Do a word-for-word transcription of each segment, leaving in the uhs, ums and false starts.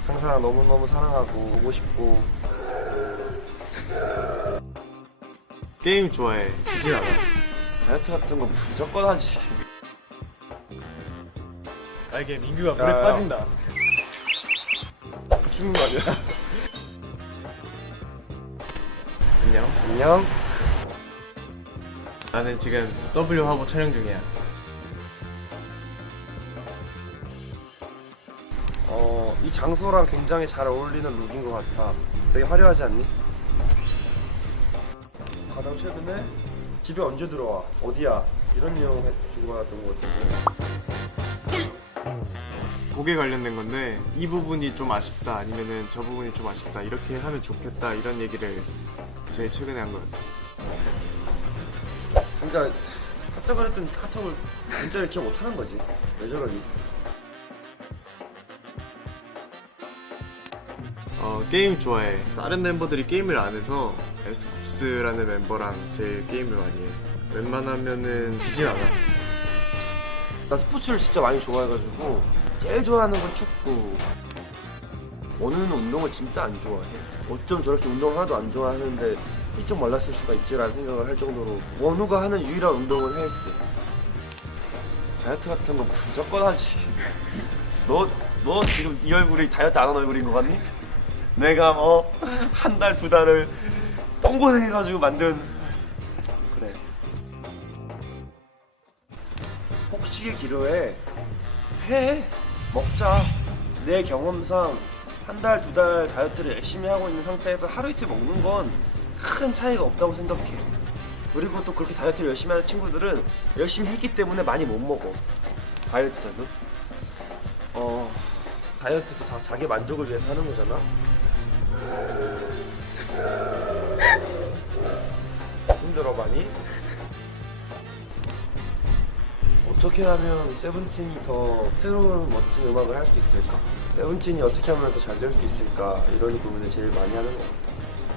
항상 너무너무 사랑하고 보고 싶고. 게임 좋아해. 지진 않아. 다이어트 같은 건 무조건 하지. 아 이게 민규가 물에 야, 야. 빠진다. 죽는 거 아니야? 안녕. 안녕. 나는 지금 W 화보 촬영 중이야. 어, 이 장소랑 굉장히 잘 어울리는 룩인 것 같아. 되게 화려하지 않니? 가장 최근에 집에 언제 들어와? 어디야? 이런 내용 주고받았던 것 같은데. 곡에 관련된 건데 이 부분이 좀 아쉽다 아니면은 저 부분이 좀 아쉽다 이렇게 하면 좋겠다 이런 얘기를 제일 최근에 한 것 같아. 그러니까 카톡을 했던 카톡을 문자를 기억 못하는 거지. 왜 저러니? 어, 게임 좋아해. 다른 멤버들이 게임을 안 해서 에스쿱스라는 멤버랑 제일 게임을 많이 해. 웬만하면은 지진 않아. 나 스포츠를 진짜 많이 좋아해가지고 제일 좋아하는 건 축구. 원우는 운동을 진짜 안 좋아해. 어쩜 저렇게 운동을 하나도 안 좋아하는데 일찍 말랐을 수가 있지라는 생각을 할 정도로. 원우가 하는 유일한 운동은 헬스. 다이어트 같은 건 무조건 하지. 너, 너 지금 이 얼굴이 다이어트 안 한 얼굴인 것 같니? 내가 뭐 한 달, 두 달을 똥고생해가지고 만든. 그래. 폭식의 기로에 해. 먹자. 내 경험상 한 달, 두 달 다이어트를 열심히 하고 있는 상태에서 하루 이틀 먹는 건 큰 차이가 없다고 생각해. 그리고 또 그렇게 다이어트를 열심히 하는 친구들은 열심히 했기 때문에 많이 못 먹어. 다이어트자도. 어, 다이어트도 다 자기 만족을 위해서 하는 거잖아. 힘들어 많이? 어떻게 하면 세븐틴이 더 새로운 멋진 음악을 할 수 있을까? 세븐틴이 어떻게 하면 더 잘 될 수 있을까? 이런 고민을 제일 많이 하는 것 같아.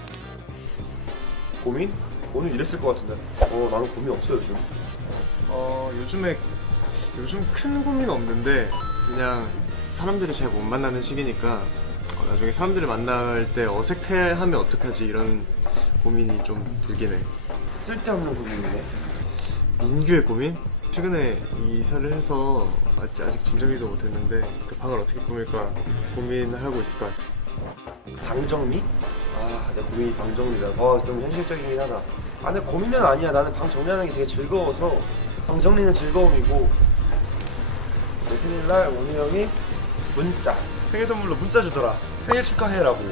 고민? 오늘 이랬을 것 같은데. 어, 나는 고민 없어 요즘. 어, 요즘에 요즘 큰 고민 없는데 그냥 사람들을 잘 못 만나는 시기니까 어, 나중에 사람들을 만날 때 어색해하면 어떡하지 이런 고민이 좀 들긴 해. 쓸데없는 고민이네. 민규의 고민? 최근에 이사를 해서 아직, 아직 짐 정리도 못했는데 그 방을 어떻게 꾸밀까 고민하고 있을 것 같아. 방정리? 아, 내 고민이 방정리다. 어, 좀 현실적이긴 하다. 아, 내 고민은 아니야. 나는 방 정리하는 게 되게 즐거워서 방 정리는 즐거움이고. 내 생일날 원우 형이 문자, 생일 선물로 문자 주더라. 생일 축하해라고.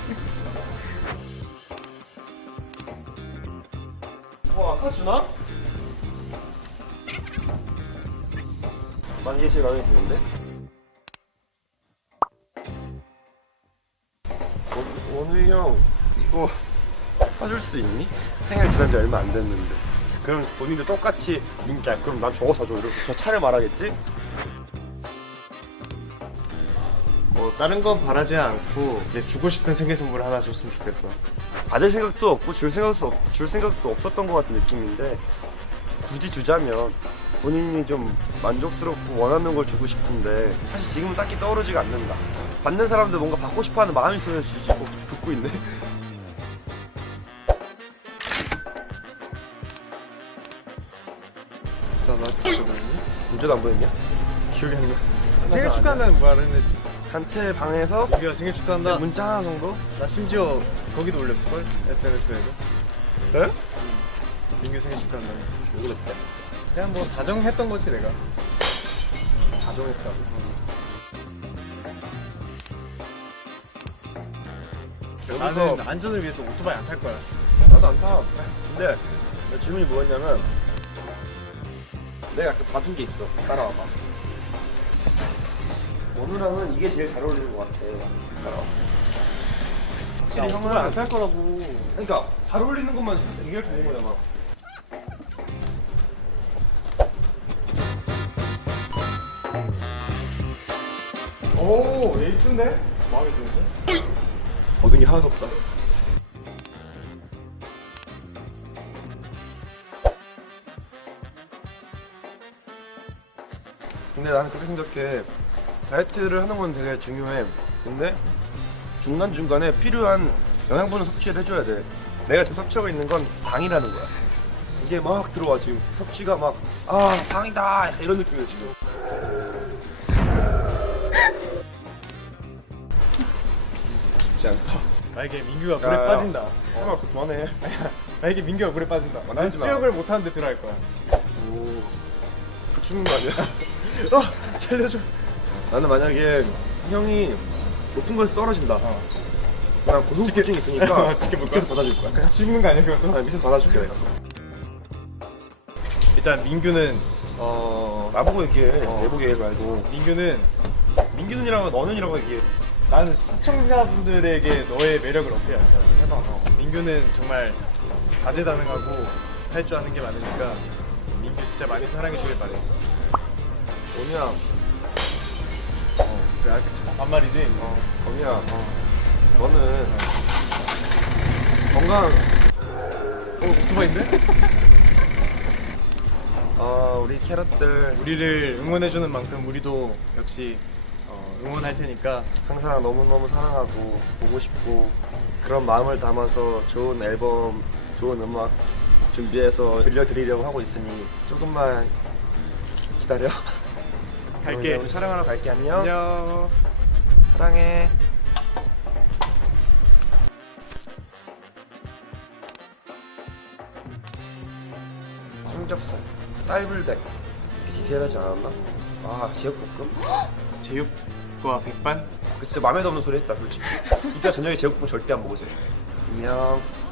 뭐 아까 주나? 난 이게 제일 마음에 드는데? 원- 원우 형 이거 사줄 수 있니? 생일 지난 지 얼마 안 됐는데. 그럼 본인도 똑같이 민기야 그럼 난 저거 사줘 이러고 저 차를 말하겠지? 뭐 다른 건 바라지 않고 이제 주고 싶은 생일 선물 하나 줬으면 좋겠어. 받을 생각도 없고 줄 생각도, 없, 줄 생각도 없었던 것 같은 느낌인데 굳이 주자면 본인이 좀 만족스럽고 원하는 걸 주고 싶은데 사실 지금은 딱히 떠오르지가 않는다. 받는 사람들 뭔가 받고 싶어하는 마음이 있어야 주지. 어, 듣고 있네. 자, 나 진짜 뭐니? 문제도 안 보였냐? 기억이 안 나. 생일 축하한다는 말을 했지. 단체 방에서 민규야 생일 축하한다. 문자 하나 정도? 나 심지어 거기도 올렸을걸? 에스엔에스에도. 네? 민규 생일 축하한다고. 왜 그랬대? 그냥 뭐 다정했던 거지 내가. 다정했다고. 나는 여기서 안전을 위해서 오토바이 안 탈 거야. 나도 안 타. 근데 내 질문이 뭐였냐면 내가 아까 봐준 게 있어. 따라와봐. 원우랑은 이게 제일 잘 어울리는 것 같아. 따라와. 확실히 형은 오토바이 안 탈 거라고. 그러니까 잘 어울리는 것만 얘기할 수 있는 거잖아. 오, 얘 이쁜데? 마음에 드는데? 얻은 게 하나도 없다. 근데 나는 그렇게 생각해. 다이어트를 하는 건 되게 중요해. 근데 중간중간에 필요한 영양분을 섭취를 해줘야 돼. 내가 지금 섭취하고 있는 건 당이라는 거야. 이게 막 들어와 지금 섭취가 막 아 당이다 이런 느낌이야 지금. 쉽지 않다. 만약에 민규가 물에 야, 야. 빠진다. 어, 그만해. 만약에 민규가 물에 빠진다. 난 만들지 마. 수영을 못하는데 들어갈 거야. 오, 그 죽는 거 아니야? 아, 살려줘. 나는 만약에 형이 높은 곳에서 떨어진다. 어. 난 고소증이 있으니까 어, 지켜볼까? 밑에서 받아줄 거야. 같이 죽는 거 아니야 그것도? 아, 밑에서 받아줄게 내가. 일단 민규는 어 나보고 얘기해. 어. 내보고 얘기 말고. 민규는 민규는이라고 너는이라고 얘기해. 나는 시청자분들에게 너의 매력을 어필할 거야. 해봐. 어. 민규는 정말 다재다능하고 할 줄 아는 게 많으니까 민규 진짜 많이 사랑해 주길 바래. 원이야, 어, 그래, 그치. 반말이지. 어. 원이야. 어. 너는 건강. 어, 오토바이인데? 어, 우리 캐럿들 우리를 응원해주는 만큼 우리도 역시 어, 응원할 테니까 항상 너무너무 사랑하고 보고 싶고 그런 마음을 담아서 좋은 앨범, 좋은 음악 준비해서 들려드리려고 하고 있으니 조금만 기다려. 그럼 이제 갈게. 우리 촬영하러 갈게. 안녕. 안녕. 사랑해. 삼겹살, 딸불백 디테일하지 않았나? 아, 제육볶음? 제육과 백반? 그 진짜 맘에도 없는 소리 했다 솔직히. 이따 저녁에 제육볶음 절대 안 먹으세요. 안녕.